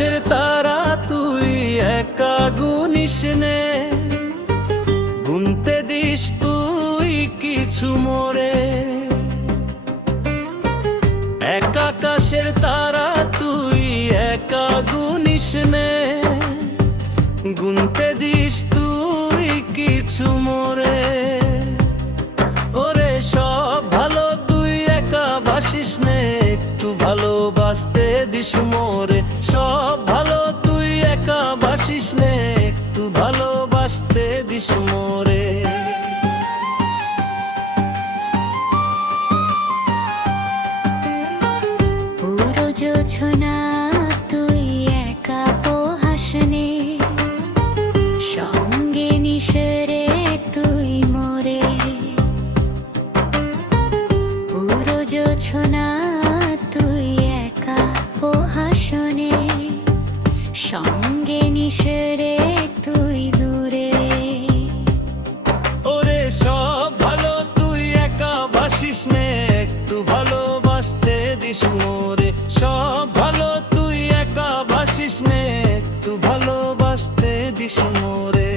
আকাশের তারা তুই একা গুনিস নে, গুনতে দিস তুই কিছু মোরে। এক আকাশের তারা তুই একা গুনিস নে, গুনতে দিস তুই কিছু মোরে। ওরে সব ভালো তুই একা বাসিস নে, একটু ভালোবাসতে দিস মোরে। সব ভালো তুই একা বাসিস নে, একটু ভালোবাসতে দিস মোরে। পুরো জোছনা তুই একা পোহাস নে, সঙ্গে নিশরে তুই মোরে। পুরো জোছনা তুই একা পোহাস নে, সঙ্গে নিশরে তুই দূরে। ওরে সব ভালো তুই একা বাসিস নে, একটু ভালোবাসতে দিস মোরে। সব ভালো তুই একা বাসিস নে, একটু ভালোবাসতে দিস মোরে।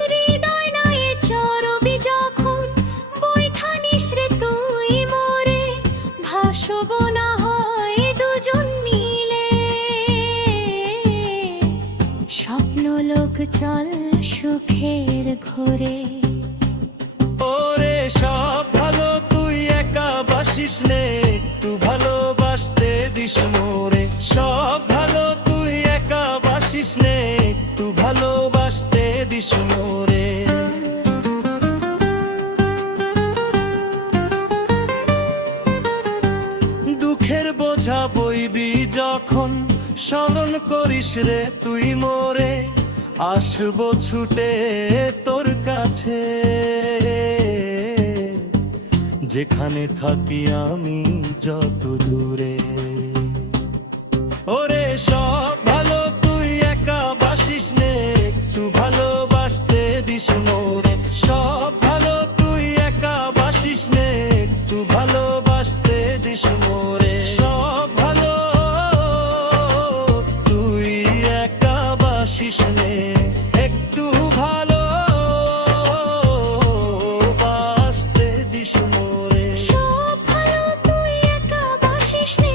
হৃদয় নয়ে চরবি যখন বৈঠা নিস রে তুই মোরে, ভাসব না হয় দুজন মিলে। স্বপ্নলোক চল সুখের ঘোরে। ওরে সব ভালো তুই একা বাসিস নে, একটু ভালোবাসতে দিস মোরে। সব ভালো তুই একা বাসিস নে, একটু ভালোবাসতে দিস মোরে। দুঃখের বোঝা বইবি যখন স্মরণ করিস রে তুই মোরে। আসবো ছুটে তোর কাছে, যেখানে থাকি আমি যত দূরে। ওরে সব ভালো তুই একা বাসিস নে, একটু ভালোবাসতে দিস মোরে। সব ভালো তুই একা বাসিস নে, একটু ভালোবাসতে দিস মোরে। সব ভালো তুই একা বাসিস নে, একটু ভালোবাসতে দিস মোরে। সব ভালো তুই একা বাসিস নে,